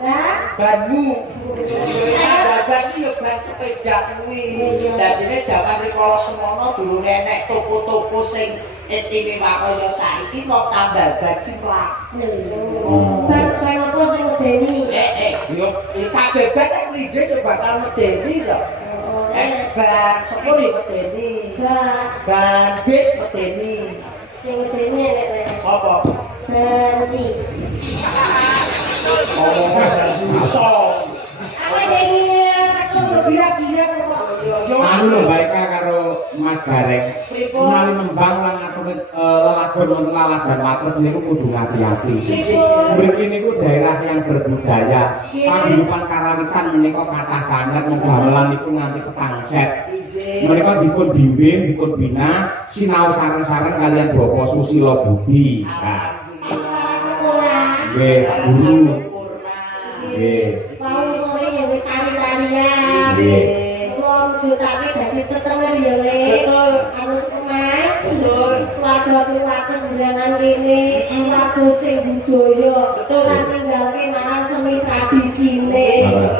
Banmu. Ban iki yo ban sepeda kuwi. Dadine jaman rikala semono dulu nenek toko-toko sing istimewa kaya saiki kok tambal ban ki mlaku. Ban apa sing medeni? Yo kabeh ban nek mlinggih sing bakal medeni to. Ban sepur yo medeni. Ban bis medeni. Sing medeni nek Apa? banci. Aku dene aku birak-birak kok. Anu baik karo Mas Gareng. Menawi nembang lan ngatur lelagon wonten laladan wates niku kudu hati-hati. Mriki niku daerah yang berbudaya. Paguyuban karawitan menika kathah sanget gamelan niku nganti kepangset. Mereka dipun bimbing, dipun bina, sinau sareng-sareng kalian Bapak Susilo Budi. Nggih, guru. Nggih. Mau sore ya wis tari-tarian. Nggih. Kula mujudake dadi tetenger ya, Lek. Betul. Harus Mas. Betul. Keluarga jenengan kene, keluarga sing budaya. Betul. Lan ninggalke marang seni tradisine.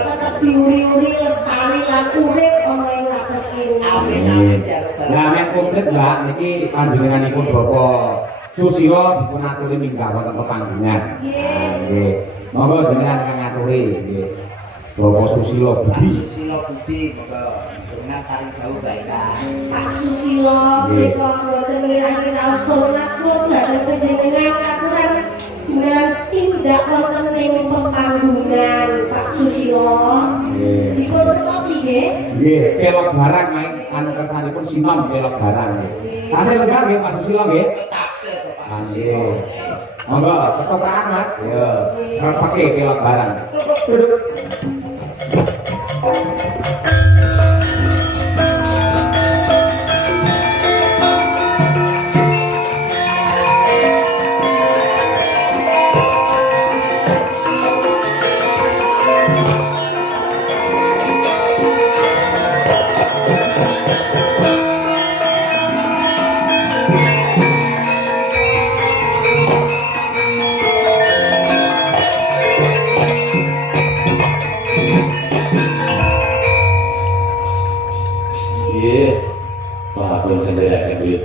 Tetep diuri-uri lestari lan urip ana ing wates kene. Amin amin ya rabbal Lah nek komplit Mbak niki panjenenganipun Bapak Susilo dipun aturi minggah wonten pepanggengan. Nggih. Monggo jenengan kang ngaturi nggih. Bapak Susilo Budi. Susilo Budi monggo dengan paring bau baikkan. Pak Susilo menika boten ngirani raos hormat kula dhateng panjenengan aturan dengan tindak wonten ing pepanggungan Pak Susilo. Nggih. Dipun sekopi nggih. Nggih, kelok barang main anu kersanipun sinom kelok barang nggih. Tasih lenggah nggih Pak Susilo nggih. Taksir Pak. Nggih. Monggo ketoprak Mas. Ya, repeke kelok barang. Duduk.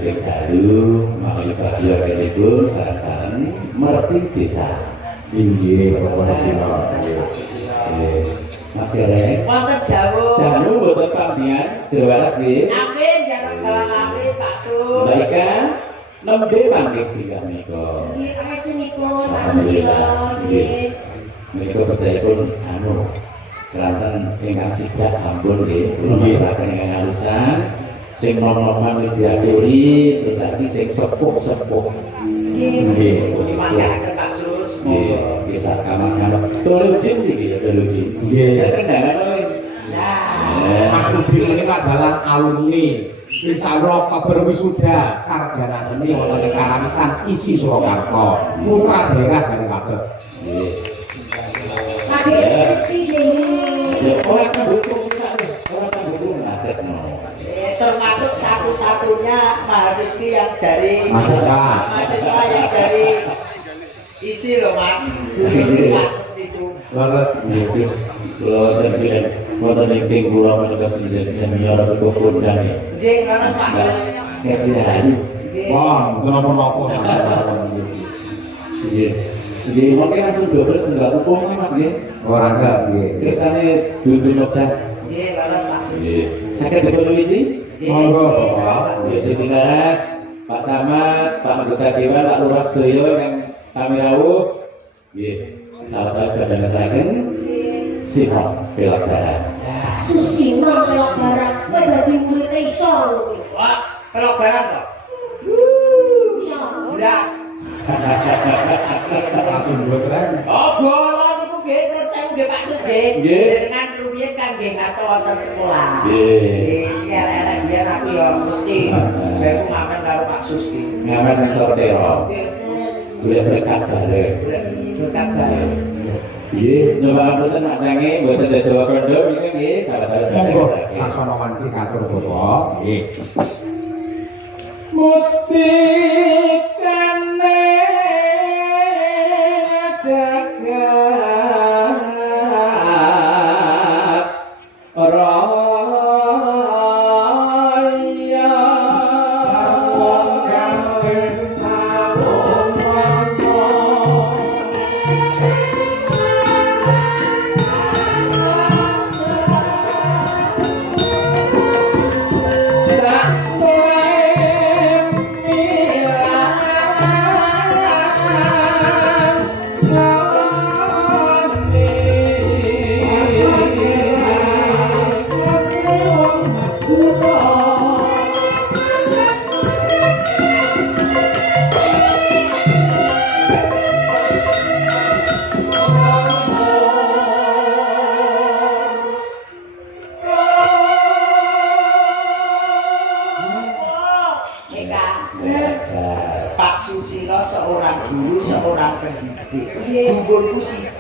sing dalu makanya bagi organikum saran-saran merti desa inggih Bapak Susilo. Mas Gareng Wonten dawuh. dalu boten pambian sedaya waras nggih. Amin jarang galang amin Pak Sus. Baika nembe panggih singkah menika. Nggih, pamestanipun Pak Susilo nggih. Menika bedhaipun anu kelantan ingkang sidak sampun nggih. Kula maturaken ingkang halusan sing nom-noman wis diaturi terus saiki sing sepuh-sepuh. Nggih, Mangkaraken Pak Sus. nggih, bisa kamar-kamar. Tulujin iki ya tulujin. Nggih. Saya kendala oleh. Nah, Mas Budi menika adalah alumni Insya Allah berwisuda sarjana seni wonten ing Karawitan isi Surakarta putra daerah dari Wates. Nggih. Lagi skripsi nggih. Ya ora sambung ora sambung ngadekno. termasuk satu-satunya mahasiswi yang dari Mahasiswa yang dari isi loh Mas. Dulu Wates itu. Leres nggih. Kula terbilang wonten ing ping kula menika senior cukup kondang ya. Nggih, ngono Pak Sus. Kasihan. Nggih. Wah, kenapa-napa Nggih. Nggih, mungkin langsung double senggak hukum Mas nggih. ora enggak nggih. Kersane dulu noda. Nggih, ngono Pak Sus. Nggih. Saged dipunwiti? Monggo Bapak. Nggih, sing laras Pak Camat, Pak Anggota Dewan, Pak Lurah sedaya yang sami rawuh. Nggih. Salah satu ngeteraken sifat pelaksanaan. Susino selok barang, kowe dadi murid iso lho. Wah, pelok barang kok. Iso. Belas. Langsung keren. Oh, bolong iku nggih menurut saya nggih Pak Sus nggih. Nggih. Dengan rumiyin kan nggih ngasta wonten sekolah. Nggih. Nggih, elek-elek biyen aku ya mesti aku ngamen karo Pak Sus iki. Ngamen nang Sortero. Nggih. Boleh berkat bareng. Berkat bareng. Nggih, nyoba mboten nak tangi, mboten dawa kondo iki nggih, salah satu Monggo sasana wanci katur Bapak. Nggih. Musti kene jagat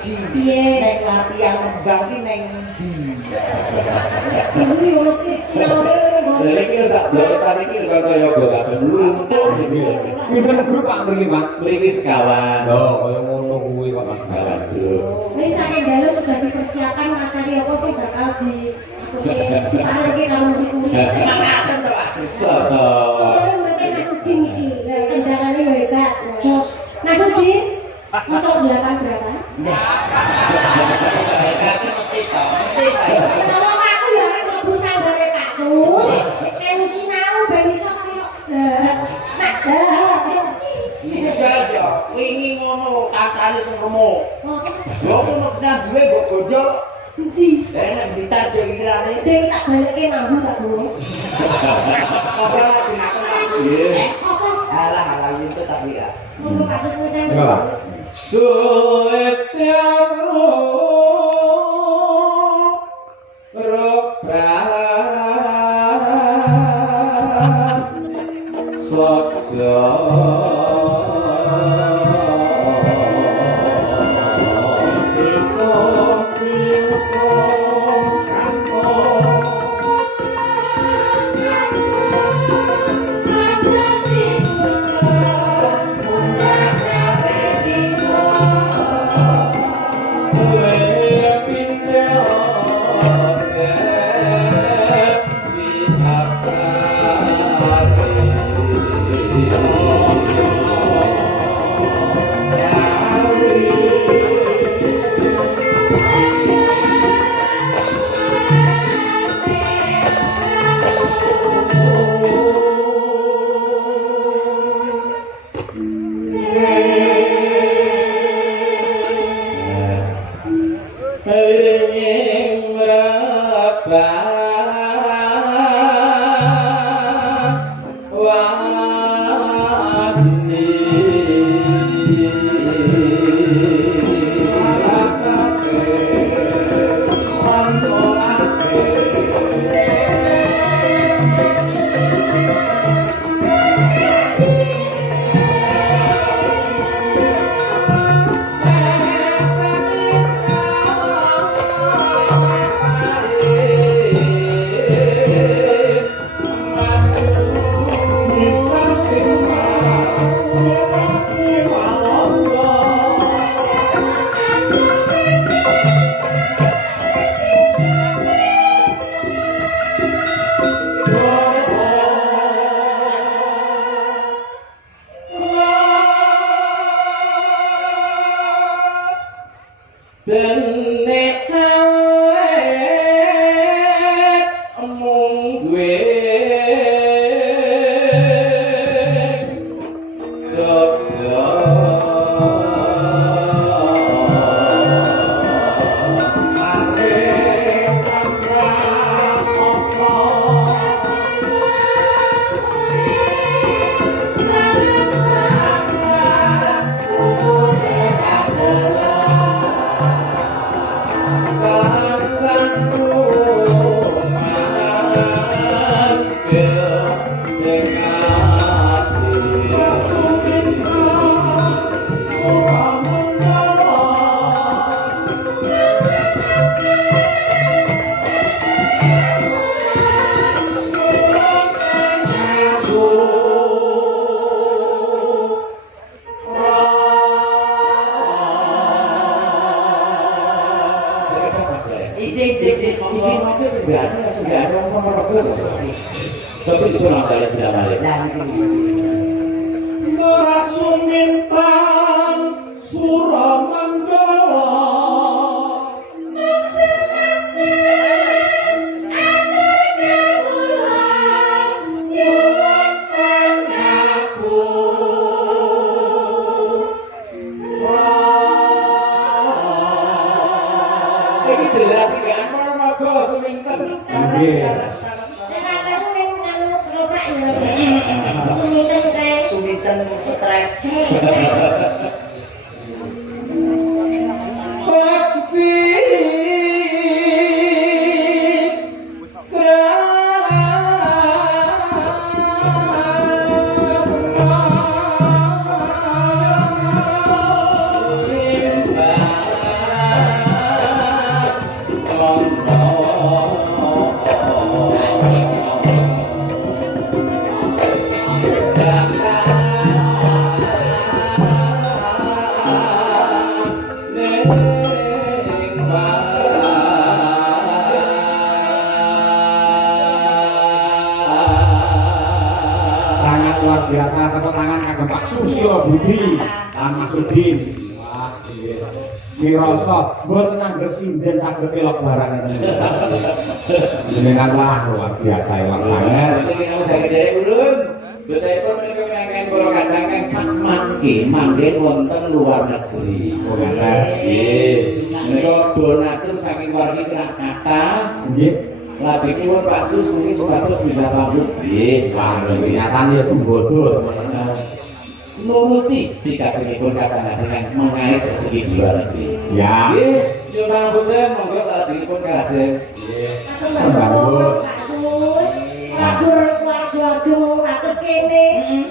siji. Piye? Nek latihan nembang ki neng ndi? Ini yo mesti sinaune Dari ini sak blok tarik ini kalau saya gak kabeh luntur sendiri. Sinten grup Pak mriki Pak? Mriki sekawan. Loh, kaya ngono kuwi kok Mas Sekawan Gareng. grup. Ini saya dalam sudah dipersiapkan materi apa sih bakal diparingi kalau dikumpul. Makaten to Asis. Soto. Soalnya mereka Nasudin iki, tendangannya ya hebat. Jos. Nasudin, masuk 8 berapa? Kaki mesti to, mesti to. Kalau aku ya harus mlebu sambare Pak Sus. Kayak sinau ben iso kaya Iya yo, wingi ngono kancane sing remuk. Lho ngono kena duwe mbok godhol endi? Nek ditajo ikirane. Dewi tak balikke mambu tak dulu. Apa lajeng aku langsung. Apa? Alah alah itu tapi ya. Ngono maksudmu saya. Enggak, Pak. Suestiano Rokra Sokso Tapi itu orang kali sudah balik. Merasumintan Suramanggawa Ini jelas kan Mononogo Suminten. Suminten stres. Susilo Budi lan Mas Udin. Wah, nggih. Mirasa mboten angger sinden saged elok barang ngeten. Jenengan lah luar biasa elok sanget. Jenengan saged derek urun. Betapun menika menangkan para kadang kang sak mangke manggen wonten luar negeri. Oh, ngaten. Nggih. Menika donatur saking wargi Krakata. Nggih. Lajengipun Pak Sus mungkin sebatas bila pamit. Nggih, Wah, biasane sembodo. Nuruti dikasihipun kata dengan mengais rezeki di luar negeri. Ya. Nggih, nyuwun pangapunten monggo salajengipun kalajeng. Nggih. Sembahun Pak Sus. Keluarga agung atus kene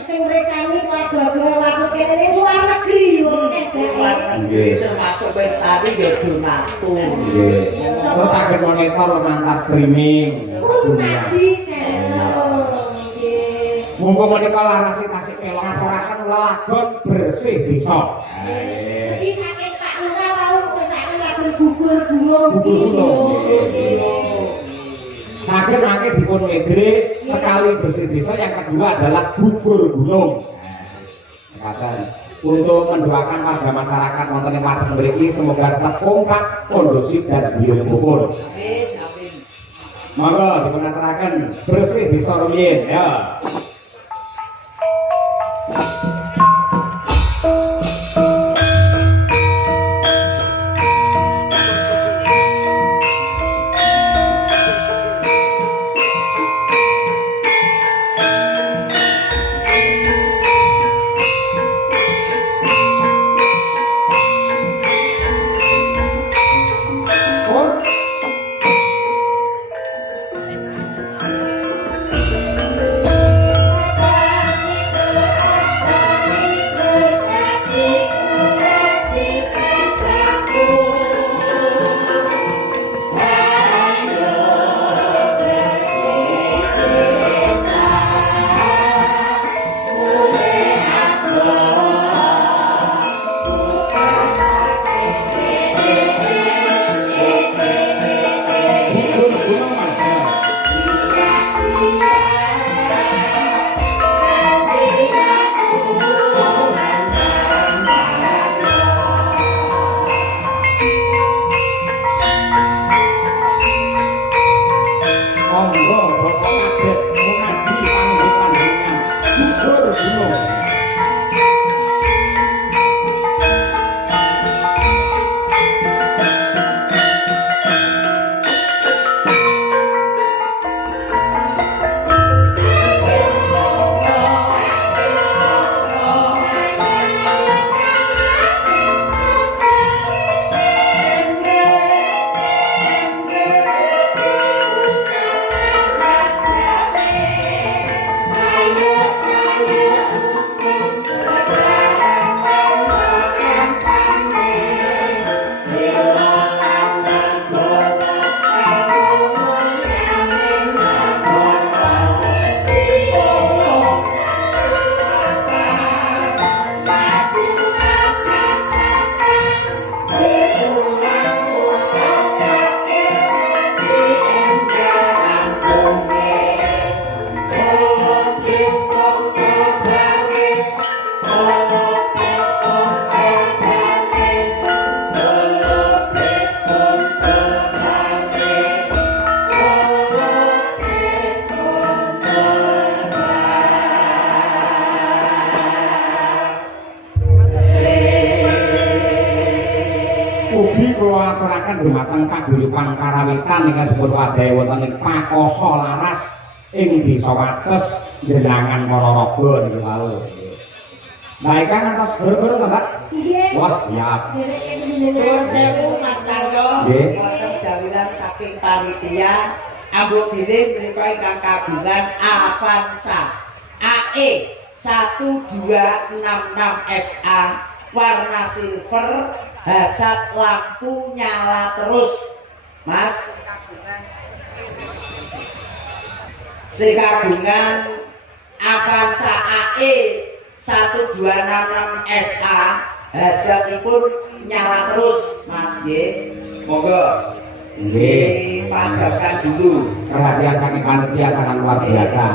sing mriksani keluarga agung atus kene ning luar negeri wong Luar negeri termasuk bersari ya donatur. Nggih. Terus saged monitor lumantar streaming. Tadi channel. Nggih. Mumpung menika larasi tasik elok ngaturaken lelagon bersih desa. Iki saking Pak Lurah wau misalkan lagu gugur gunung. Saged mangke dipun ngedre sekali bersih desa, yang kedua adalah gugur gunung. Untuk mendoakan warga masyarakat wonten ing wates mriki semoga tetap kompak, kondusif dan biyung rukun. Amin, amin. Monggo dipun aturaken bersih desa rumiyin ya. dumateng paguyuban karawitan ingkang dipun wadahi wonten ing Pakoso Laras ing Desa Wates Jenangan Ponorogo niki wau. Baik kan ngantos buru-buru to, Mbak? Nggih. Wah, siap. Nuwun sewu Mas Karyo, Nggih. wonten jawilan saking panitia ambuh bilih menika ingkang kagungan Avanza AE 1266 SA warna silver, hasad lampu nyala terus, Mas. Sing kagungan Avanza AE 1266 SA hasilipun nyala terus, Mas nggih. Monggo Nggih, padamkan dulu. perhatian saking panitia sangat luar biasa.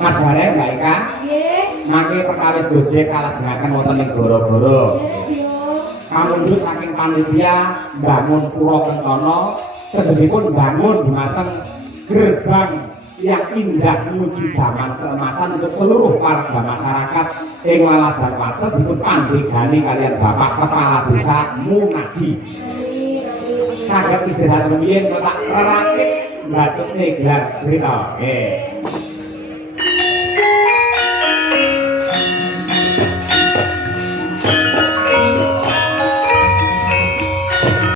Mas Bareng, Mbak Eka. Nggih. mangke perkawis gojek kalajengaken wonten ing goro-goro. Kamundhut saking panitia bangun pura kencana tegesipun bangun dumateng gerbang yang indah menuju zaman keemasan untuk seluruh warga masyarakat ing Laladan Wates dipun pandhegani kalian Bapak Kepala Desa Munaji. Saged istirahat rumiyin kok tak rakit batuk gelar cerita. Nggih.